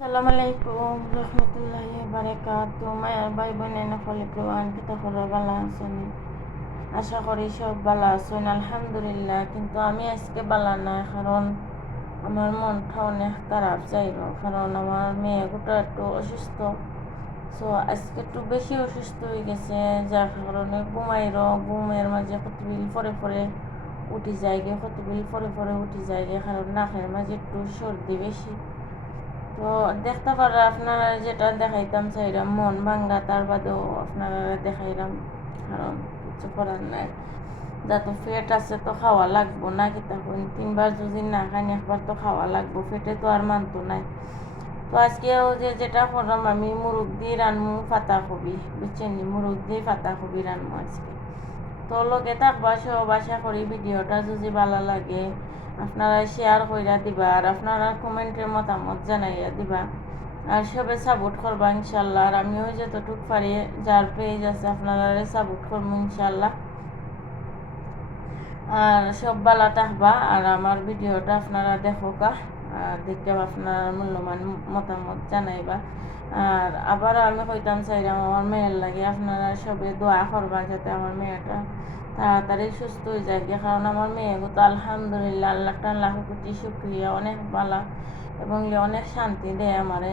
আসসালামু আলাইকুম রহমতুল্লাহি বারাকাতু মায়ের ভাই বোনের নকলে প্রবান কিতা খবর ভালো আছেন? আশা করি সব ভালো আছেন আলহামদুলিল্লাহ। কিন্তু আমি আজকে ভালো না, কারণ আমার মনটা অনেক খারাপ যাইব, কারণ আমার মেয়ে গোটা একটু অসুস্থ। সো আজকে একটু বেশি অসুস্থ হয়ে গেছে, যার কারণে ঘুমের মাঝে কতবিল পরে পরে উঠি যায় গে, কতবিল পরে পরে উঠি যায় গে, কারণ নাকের মাঝে একটু সর্দি বেশি। তো দেখতে পারা আপনারা যেটা দেখাইতাম চাইলাম মন ভাঙ্গা, তার বাদেও আপনারা দেখাইলাম, কারণ কিছু করার নাই। যাতে ফেট আছে তো খাওয়া লাগবো না, কি তখন 3 বার যদি না খাই একবার তো খাওয়া লাগবো, ফেটে তো আর মানতো নাই। তো আজকেও যেটা করলাম আমি মুরগ দিয়ে রানমু পাতাকপি, বুঝছেন, মুরগ দিয়ে পাতাকপি রানমু আজকে। তো লোকে থাকবা সব, আশা করি ভিডিওটা যদি ভালো লাগে আপনারা শেয়ার কইরা দিবা, আর আপনারা কমেন্টের মতামত জানাইয়া দিবা, আর সবে সাপোর্ট করবা ইনশাল্লাহ। আর আমিও যতটুকু পারি, যার পেজ আছে আপনারা সাপোর্ট করবো ইনশাল্লাহ। আর সব ভালো থাকবা, আর আমার ভিডিওটা আপনারা দেখোকা, আর দেখতে আপনার মূল্যবান মতামত জানাইবা। আর আবার আমি কইতাম চাইলাম আমার মেয়ের লাগে আপনারা সবে দোয়া করবা, যাতে আমার মেয়েটা তাড়াতাড়ি সুস্থ হয়ে যায়, কারণ আমার মেয়ে তো আলহামদুলিল্লাহ আল্লাহ কোটি শুক্রিয়া, অনেক ভালো এবং অনেক শান্তি দেয় আমারে।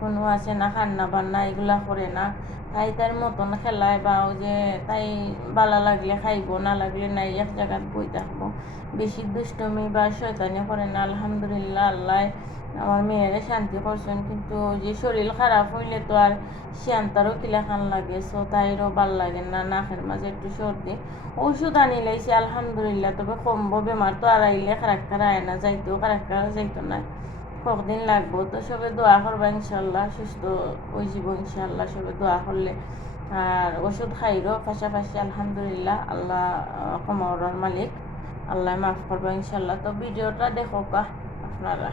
কোনো আছে না কান্না বান্না এগুলা করে না, তাই তার মতন খেলায়, বা ওই যে তাই ভালো লাগলে খাইব, না লাগলে নাই, এক জায়গায় বই থাকবো, বেশি দুষ্টমি বা শয়তানি করে না। আলহামদুলিল্লাহ আল্লাহ আমার মেয়েরে শান্তি করছেন। কিন্তু যে শরীর খারাপ হইলে তো আর শিয়ান্তারও কিলাখান লাগে, সো তাইরও ভাল লাগে না, নাকের মাঝে একটু সর্দি, ওষুধ আনি লাইছি আলহামদুলিল্লাহ, তবে কমবো। বেমার তো আর আইলে খারাপ আয় না, যাইতেও খারাপ যাইতো না, কতদিন লাগবো। তো সবে দোয়া করবা ইনশাল্লাহ, সুস্থ হয়ে যাব ইনশাল্লাহ, সবে দোয়া করলে। আর ওষুধ খাইরও পাশাপাশি আলহামদুলিল্লাহ আল্লাহ কমাওয়ার মালিক, আল্লাহ মাফ করবা ইনশাল্লাহ। তো ভিডিওটা দেখো কা আপনারা।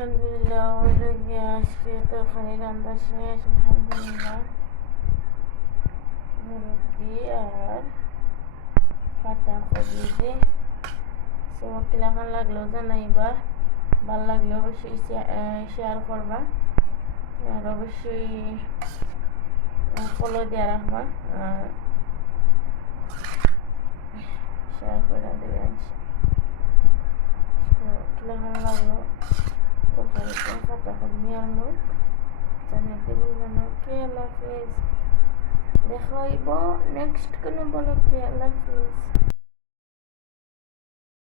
আলহামদুলিল্লাহ ওই গিয়ে আজকে তরকারি রান্না শেষ আলহামদুলিল্লাহ মুরব্বি আর পাতা কবি দিয়ে সব কিলাখান লাগলেও জানাইবা ভাল লাগলে অবশ্যই শেয়ার করবা আর অবশ্যই ফলো দিয়ে রাখবা শেয়ার করে দেবেন কিলাখান লাগলো তরকারিতে পাতা কবি আর মুখ জানাইতে বলবেন ওকে আল্লাহ হাফেজ দেখা হইব নেক্সট কোনো বলো কি আল্লাহ হাফেজ।